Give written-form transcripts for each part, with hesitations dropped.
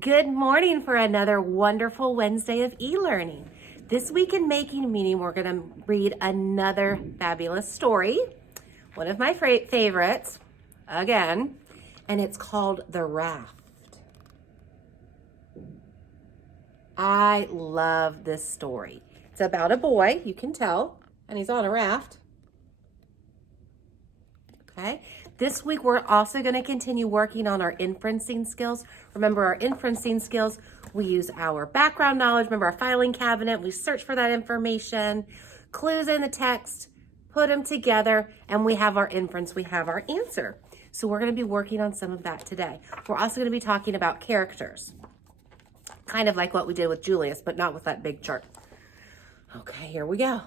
Good morning for another wonderful Wednesday of e-learning. This week in Making Meaning, we're going to read another fabulous story, one of my favorites, again, and it's called The Raft. I love this story. It's about a boy, you can tell, and he's on a raft. Okay. This week, we're also going to continue working on our inferencing skills. Remember our inferencing skills, we use our background knowledge. Remember our filing cabinet, we search for that information, clues in the text, put them together, and we have our inference, we have our answer. So we're going to be working on some of that today. We're also going to be talking about characters, kind of like what we did with Julius, but not with that big chart. Okay, here we go.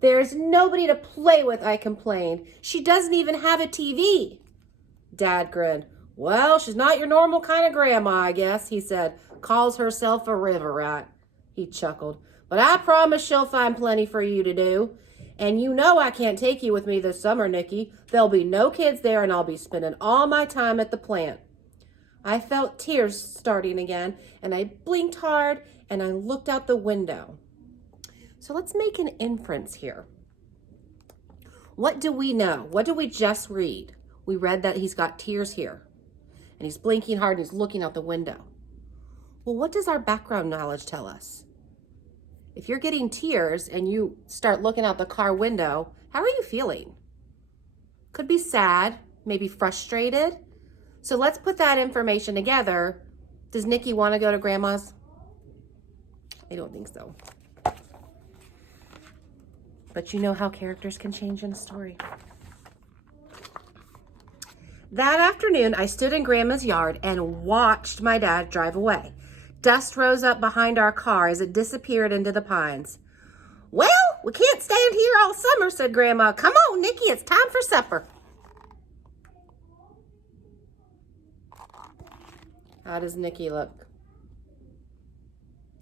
There's nobody to play with, I complained. She doesn't even have a TV. Dad grinned. Well, she's not your normal kind of grandma, I guess, he said. Calls herself a river rat. He chuckled. But I promise she'll find plenty for you to do. And you know I can't take you with me this summer, Nikki. There'll be no kids there and I'll be spending all my time at the plant. I felt tears starting again, and I blinked hard and I looked out the window. So let's make an inference here. What do we know? What did we just read? We read that he's got tears here and he's blinking hard and he's looking out the window. Well, what does our background knowledge tell us? If you're getting tears and you start looking out the car window, how are you feeling? Could be sad, maybe frustrated. So let's put that information together. Does Nikki want to go to Grandma's? I don't think so. But you know how characters can change in a story. That afternoon, I stood in Grandma's yard and watched my dad drive away. Dust rose up behind our car as it disappeared into the pines. Well, we can't stand here all summer, said Grandma. Come on, Nikki, it's time for supper. How does Nikki look?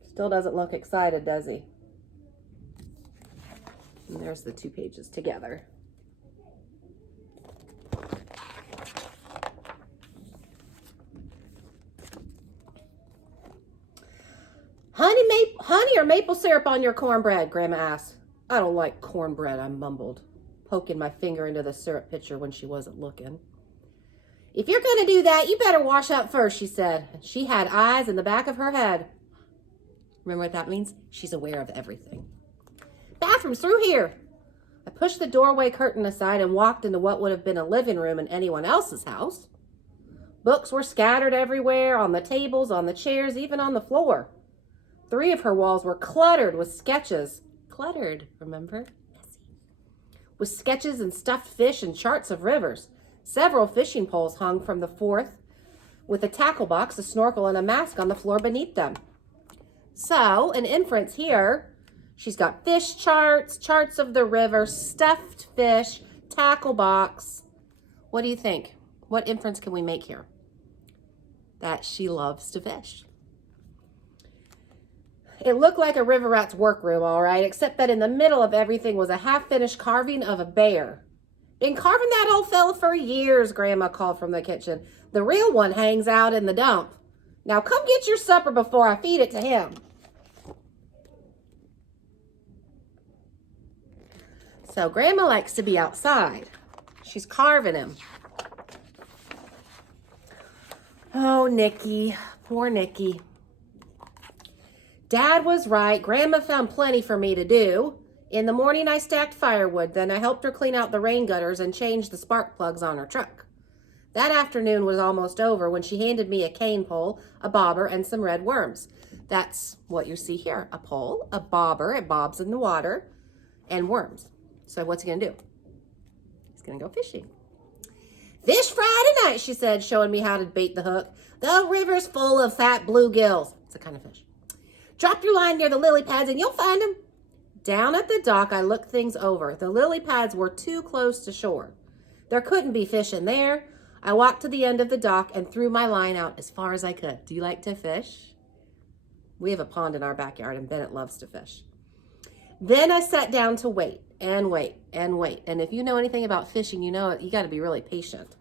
Still doesn't look excited, does he? And there's the 2 pages together. Honey or maple syrup on your cornbread, Grandma asked. I don't like cornbread, I mumbled, poking my finger into the syrup pitcher when she wasn't looking. If you're going to do that, you better wash up first, she said. She had eyes in the back of her head. Remember what that means? She's aware of everything. Bathroom's through here. I pushed the doorway curtain aside and walked into what would have been a living room in anyone else's house. Books were scattered everywhere, on the tables, on the chairs, even on the floor. 3 of her walls were cluttered with sketches. Cluttered, remember? Messy. With sketches and stuffed fish and charts of rivers. Several fishing poles hung from the 4th, with a tackle box, a snorkel, and a mask on the floor beneath them. So, an inference here. She's got fish charts, charts of the river, stuffed fish, tackle box. What do you think? What inference can we make here? That she loves to fish. It looked like a river rat's workroom, all right, except that in the middle of everything was a half-finished carving of a bear. Been carving that old fella for years, Grandma called from the kitchen. The real one hangs out in the dump. Now come get your supper before I feed it to him. So Grandma likes to be outside. She's carving him. Oh, Nikki, poor Nikki. Dad was right. Grandma found plenty for me to do. In the morning, I stacked firewood. Then I helped her clean out the rain gutters and change the spark plugs on her truck. That afternoon was almost over when she handed me a cane pole, a bobber, and some red worms. That's what you see here. A pole, a bobber, it bobs in the water, and worms. So what's he going to do? He's going to go fishing. Fish Friday night, she said, showing me how to bait the hook. The river's full of fat bluegills. It's a kind of fish. Drop your line near the lily pads and you'll find them. Down at the dock, I looked things over. The lily pads were too close to shore. There couldn't be fish in there. I walked to the end of the dock and threw my line out as far as I could. Do you like to fish? We have a pond in our backyard and Bennett loves to fish. Then I sat down to wait and wait and wait. And if you know anything about fishing, you know you got to be really patient.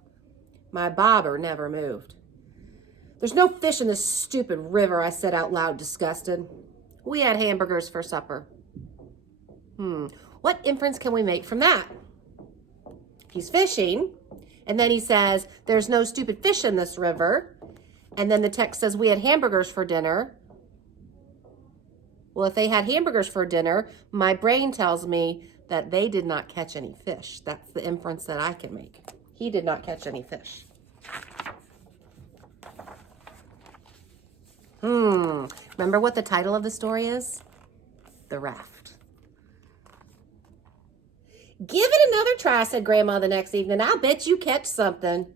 My bobber never moved. There's no fish in this stupid river, I said out loud, disgusted. We had hamburgers for supper. What inference can we make from that? He's fishing, and then he says, there's no stupid fish in this river. And then the text says, we had hamburgers for dinner. Well, if they had hamburgers for dinner, my brain tells me that they did not catch any fish. That's the inference that I can make. He did not catch any fish. Remember what the title of the story is? The Raft. Give it another try, said Grandma the next evening. I'll bet you catch something.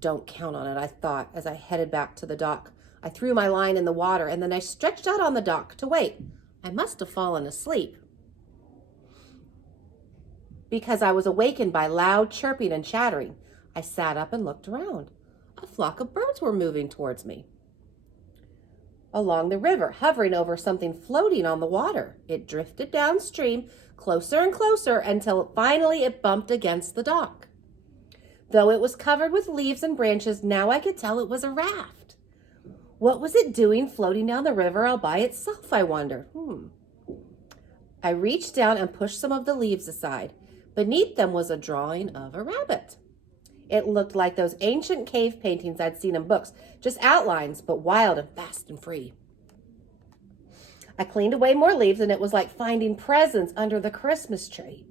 Don't count on it, I thought, as I headed back to the dock. I threw my line in the water, and then I stretched out on the dock to wait. I must have fallen asleep, because I was awakened by loud chirping and chattering. I sat up and looked around. A flock of birds were moving towards me along the river, hovering over something floating on the water. It drifted downstream, closer and closer, until finally it bumped against the dock. Though it was covered with leaves and branches, now I could tell it was a raft. What was it doing floating down the river all by itself, I wondered? I reached down and pushed some of the leaves aside. Beneath them was a drawing of a rabbit. It looked like those ancient cave paintings I'd seen in books, just outlines, but wild and fast and free. I cleaned away more leaves, and it was like finding presents under the Christmas tree.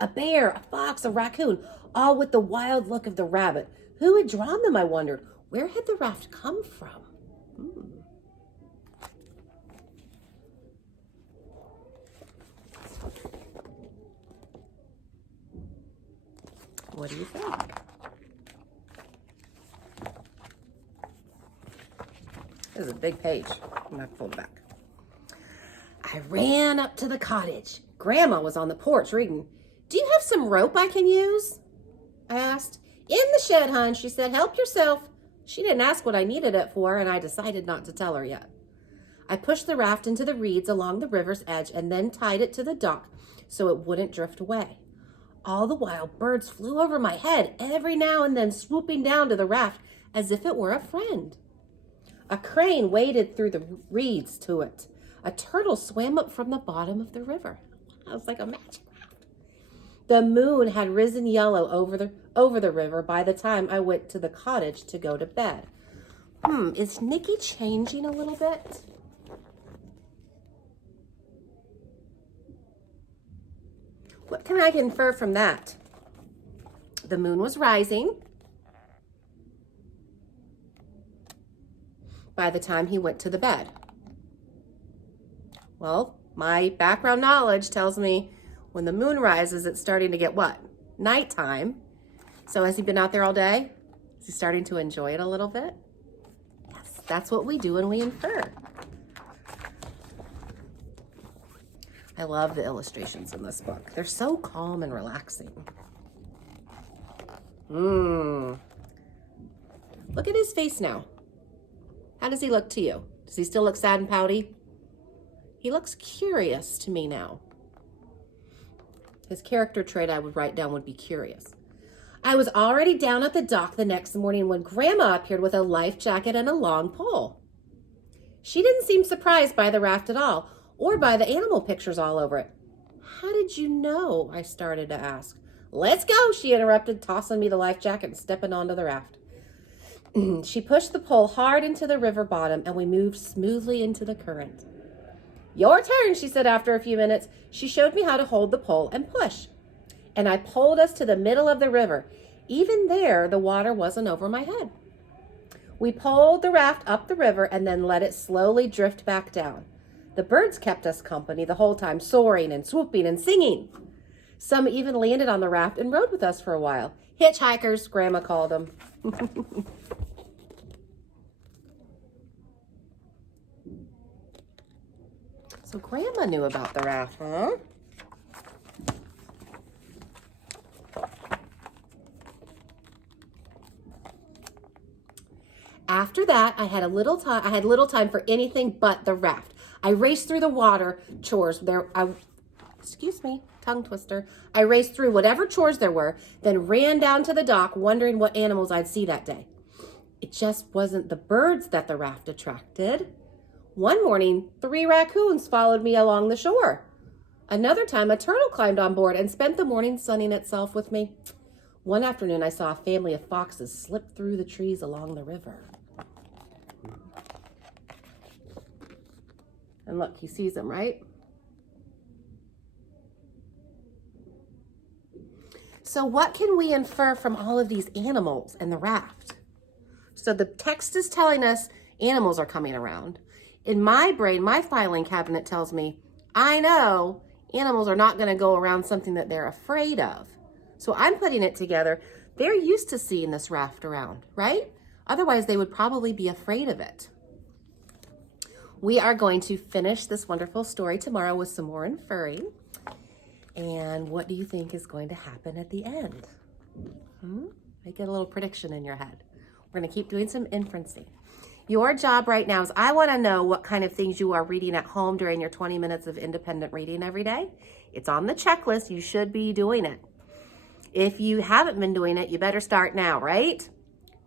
A bear, a fox, a raccoon, all with the wild look of the rabbit. Who had drawn them, I wondered? Where had the raft come from? What do you think? This is a big page. I'm going to fold it back. I ran up to the cottage. Grandma was on the porch reading. Do you have some rope I can use? I asked. In the shed, hon, she said. Help yourself. She didn't ask what I needed it for, and I decided not to tell her yet. I pushed the raft into the reeds along the river's edge and then tied it to the dock so it wouldn't drift away. All the while, birds flew over my head, every now and then swooping down to the raft as if it were a friend. A crane waded through the reeds to it. A turtle swam up from the bottom of the river. It was like a magic raft. The moon had risen yellow over the river by the time I went to the cottage to go to bed. Is Nikki changing a little bit? What can I infer from that? The moon was rising by the time he went to the bed. Well, my background knowledge tells me when the moon rises, it's starting to get what? Nighttime. So has he been out there all day? Is he starting to enjoy it a little bit? Yes, that's what we do when we infer. I love the illustrations in this book. They're so calm and relaxing. Look at his face now. How does he look to you? Does he still look sad and pouty? He looks curious to me now. His character trait I would write down would be curious. I was already down at the dock the next morning when Grandma appeared with a life jacket and a long pole. She didn't seem surprised by the raft at all, or by the animal pictures all over it. How did you know? I started to ask. Let's go, she interrupted, tossing me the life jacket and stepping onto the raft. She pushed the pole hard into the river bottom, and we moved smoothly into the current. Your turn, she said after a few minutes. She showed me how to hold the pole and push. And I pulled us to the middle of the river. Even there, the water wasn't over my head. We pulled the raft up the river and then let it slowly drift back down. The birds kept us company the whole time, soaring and swooping and singing. Some even landed on the raft and rode with us for a while. Hitchhikers, Grandma called them. So Grandma knew about the raft, huh? After that, I had little time for anything but the raft. I raced through the water chores excuse me, tongue twister. I raced through whatever chores there were, then ran down to the dock, wondering what animals I'd see that day. It just wasn't the birds that the raft attracted. One morning, 3 raccoons followed me along the shore. Another time, a turtle climbed on board and spent the morning sunning itself with me. One afternoon, I saw a family of foxes slip through the trees along the river. And look, he sees them, right? So what can we infer from all of these animals in the raft? So the text is telling us animals are coming around. In my brain, my filing cabinet tells me, I know animals are not going to go around something that they're afraid of. So I'm putting it together. They're used to seeing this raft around, right? Otherwise, they would probably be afraid of it. We are going to finish this wonderful story tomorrow with some more inferring. And what do you think is going to happen at the end? Make it a little prediction in your head. We're going to keep doing some inferencing. Your job right now is I want to know what kind of things you are reading at home during your 20 minutes of independent reading every day. It's on the checklist. You should be doing it. If you haven't been doing it, you better start now, right?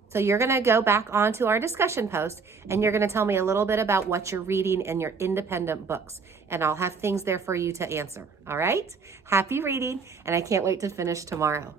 So you're going to go back onto our discussion post and you're going to tell me a little bit about what you're reading in your independent books. And I'll have things there for you to answer. All right? Happy reading, and I can't wait to finish tomorrow.